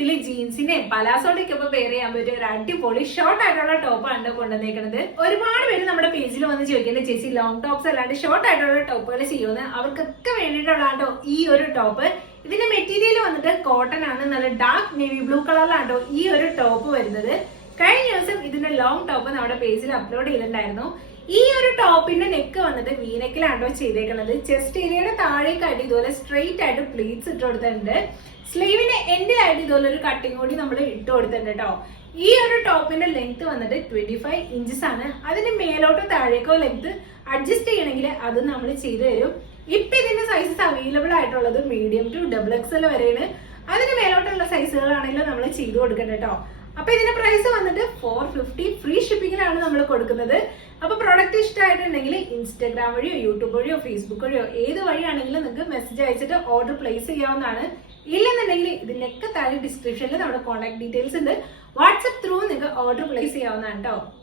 ലെങ്തില് ജീൻസിനെ പലാസോടൊക്കെ pair ചെയ്യാൻ പറ്റിയ ഒരു അടിപൊളി ഷോർട്ട് ആയിട്ടുള്ള ടോപ്പാണ് കൊണ്ടുവന്നേക്കുന്നത്. ഒരുപാട് പേര് നമ്മുടെ പേജിൽ വന്ന് ചോദിക്കുന്നത് ചേച്ചി ലോങ് ടോപ്സ് അല്ലാണ്ട് ഷോർട്ട് ആയിട്ടുള്ള ടോപ്പുകൾ ചെയ്യുമെന്ന്. അവർക്കൊക്കെ വേണ്ടിയിട്ടുള്ളതാണ്ടോ ഈ ഒരു ടോപ്പ്. ഇതിന്റെ മെറ്റീരിയൽ വന്നിട്ട് കോട്ടൺ ആണ്. നല്ല ഡാർക്ക് നേവി ബ്ലൂ കളറിലാണ്ടോ ഈ ഒരു ടോപ്പ് വരുന്നത്. കഴിഞ്ഞ ദിവസം ഇതിന്റെ ലോങ് ടോപ്പ് നമ്മുടെ പേജിൽ അപ്ലോഡ് ചെയ്തിട്ടുണ്ടായിരുന്നു. ഈ ഒരു ടോപ്പിന്റെ നെക്ക് വന്നിട്ട് വീനെക്കിലാണ്ടോ ചെയ്തേക്കുന്നത്. ചെസ്റ്റ് ഏരിയയുടെ താഴേക്കായിട്ട് ഇതുപോലെ സ്ട്രെയിറ്റ് ആയിട്ട് പ്ലീറ്റ്സ് ഇട്ട് കൊടുത്തിട്ടുണ്ട്. സ്ലീവിന്റെ എൻഡിലായിട്ട് ഇതുപോലെ ഒരു കട്ടിങ് കൂടി നമ്മൾ ഇട്ട് കൊടുത്തിട്ടുണ്ട് കേട്ടോ. ഈ ഒരു ടോപ്പിന്റെ ലെങ്ത് വന്നിട്ട് 25 ഇഞ്ചസ് ആണ്. അതിന് മേലോട്ടോ താഴേക്കോ ലെങ്ത് അഡ്ജസ്റ്റ് ചെയ്യണമെങ്കിൽ അത് നമ്മൾ ചെയ്തു തരും. ഇപ്പൊ ഇതിന്റെ സൈസസ് അവൈലബിൾ ആയിട്ടുള്ളത് മീഡിയം ടു XXL വരെയാണ്. അതിന് മേലോട്ടുള്ള സൈസുകളാണെങ്കിലും നമ്മൾ ചെയ്തു കൊടുക്കണം കേട്ടോ. അപ്പൊ ഇതിന്റെ പ്രൈസ് വന്നിട്ട് 450 ഫ്രീ ഷിപ്പിംഗിലാണ് നമ്മൾ കൊടുക്കുന്നത്. അപ്പൊ പ്രൊഡക്റ്റ് ഇഷ്ടമായിട്ടുണ്ടെങ്കിൽ ഇൻസ്റ്റാഗ്രാം വഴിയോ യൂട്യൂബ് വഴിയോ ഫേസ്ബുക്ക് വഴിയോ ഏത് വഴിയാണെങ്കിലും നിങ്ങൾക്ക് മെസ്സേജ് അയച്ചിട്ട് ഓർഡർ പ്ലേസ് ചെയ്യാവുന്നതാണ്. ഇല്ലെന്നുണ്ടെങ്കിൽ ഇതിന്റെയൊക്കെ താഴെ ഡിസ്ക്രിപ്ഷനിൽ നമ്മുടെ കോൺടാക്ട് ഡീറ്റെയിൽസ് ഉണ്ട്. വാട്സ്ആപ്പ് ത്രൂ നിങ്ങൾക്ക് ഓർഡർ പ്ലേസ് ചെയ്യാവുന്നതാണ് കേട്ടോ.